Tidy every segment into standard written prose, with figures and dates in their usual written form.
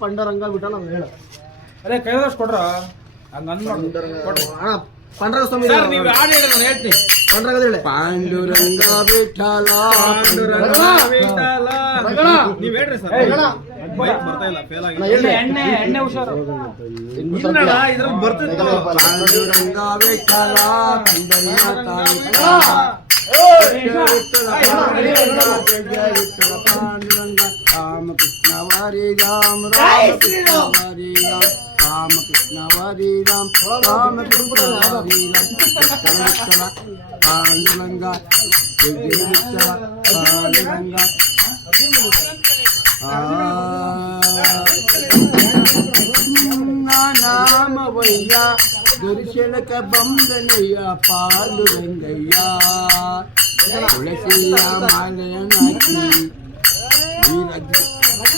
ಪಂಡರಂಗ ಬಿಟ್ಟಲ್ಲ ಹೇಳ ಅದೇ ಕೈಲಾಸ ಕೊಡ್ರ ಹಂಗ ಪಾಂಡುರಂಗ ಸ್ವಾಮಿ ನೀವು ಹಾಡು ಹೇಳಿ ನಾನು ಹೇಳ್ತೀನಿ. ಪಾಂಡುರಂಗ ಹೇಳಿ. ಪಾಂಡುರಂಗ ವಿಠಲ ಪಾಂಡುರಂಗ ವಿಠಲ ನೀವ್ ಹೇಳ್ರಿ ಸರ್. ಬೈಕ್ ಬರ್ತಾ ಇಲ್ಲ, ಫೇಲ್ ಆಗಿದೆ. ಎಣ್ಣೆ ಹುಷಾರು ಇಲ್ಲಣ್ಣ, ಇದ್ರ ಬರ್ತಿತ್ತು. ಪಾಂಡುರಂಗ ವಿಠಲ ಪಾಂಡುರಂಗ ರಾಮಕೃಷ್ಣ ಹರಿ ರಾಮ ರಾಮಕೃಷ್ಣ ಹರಿ ರಾಮ ರಾಮಕೃಷ್ಣ ಹರಿ ರಾಮ ರಾಮಕೃಷ್ಣ ಹರಿ ರಾಮ ಪಾಂಡುರಂಗ ಪಾಂಡುರಂಗ ನಾಮವಯ್ಯ ದರ್ಶನಕ ಬಂದನಯ್ಯ ಪಾಂಡುರಂಗಯ್ಯ ತುಳಸಿಯ ಮಾಲೆಯನಾಕಿ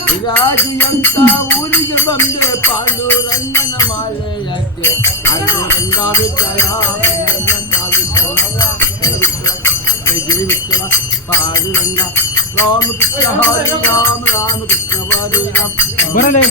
ವಿರಾಜಿಯಂತ ಊರಿಗೆ ಬಂದೆ ಪಾಂಡುರಂಗನ ಮಾಲೆಯಕ್ಕೆ ಪಾಂಡುರಂಗ ವಿಠಲ ಪಾಂಡುರಂಗ ರಾಮಕೃಷ್ಣ ಹರಿ ರಾಮ ರಾಮಕೃಷ್ಣ ಹರಿ ರಾಮ.